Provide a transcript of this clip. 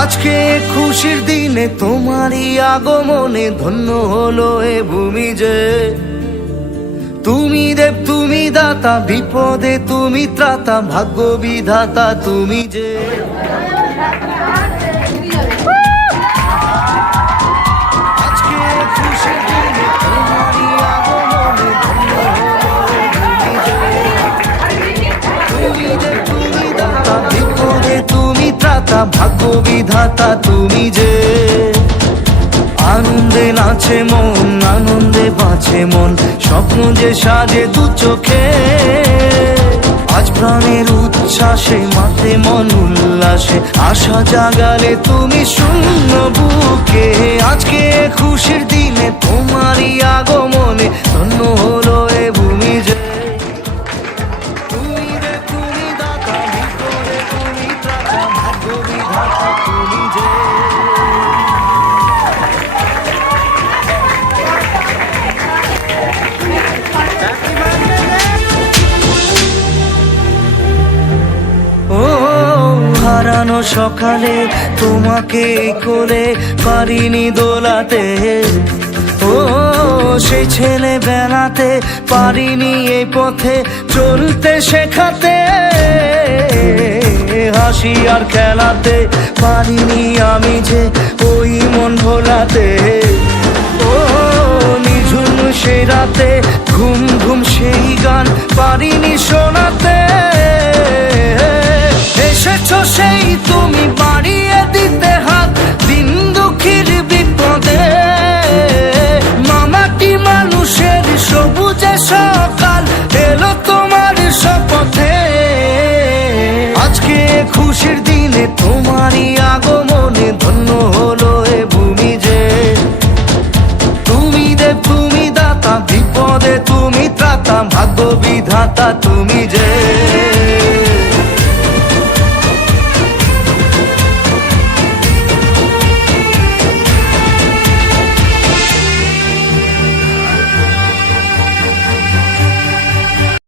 আজকে খুশির দিনে তোমারই আগমনে ধন্য হলো এ ভূমি যে। তুমি দেব তুমি দাতা, বিপদে তুমি ত্রাতা, ভাগ্য বিধাতা তুমি যে। আজকে খুশির দিনে তোমারই আগমনে ধন্য হলো এ ভূমি যে। তুমি দেব তুমি দাতা, বিপদে তুমি ত্রাতা, ভাগ্য বিধাতা তুমি যে। আনন্দে নাচে মন, আনন্দে বাঁচে মন, স্বপ্ন যে সাজে দু চোখে। আজ প্রাণের উচ্ছ্বাসে মাতে মন উল্লাসে, আশা জাগালে তুমি শূন্য বুকে। আজকে খুশির দিনে তোমারই আগমনে ধন্য হলো এ ভূমি যে। তুমি রে তুমি দাতা, বিপদে তুমি ত্রাতা, ভাগ্য বিধাতা তুমি যে। হারানো সকালে তোমাকে কোলে পারিনি দোলাতে, ও সেই ছেলে বেলাতে পারিনি এই পথে চলতে শেখাতে। হাসি আর খেলাতে পারিনি আমি যে ওই মন ভোলাতে। ও নিঝুম সেই রাতে ঘুম ঘুম সেই গান পারিনি শোনাতে। এসেছো সেই তুমি বাড়িয়ে দিতে হাত দিন দুঃখীর বিপদে। মামাটি মানুষের সবুজে সকাল এলো তোমার শপথে। আজকে খুশির দিনে তোমারই আগমনে ধন্য হলো এ ভূমি যে। তুমি দেব তুমি দাতা, বিপদে তুমি ত্রাতা, ভাগ্য বিধাতা তুমি যে।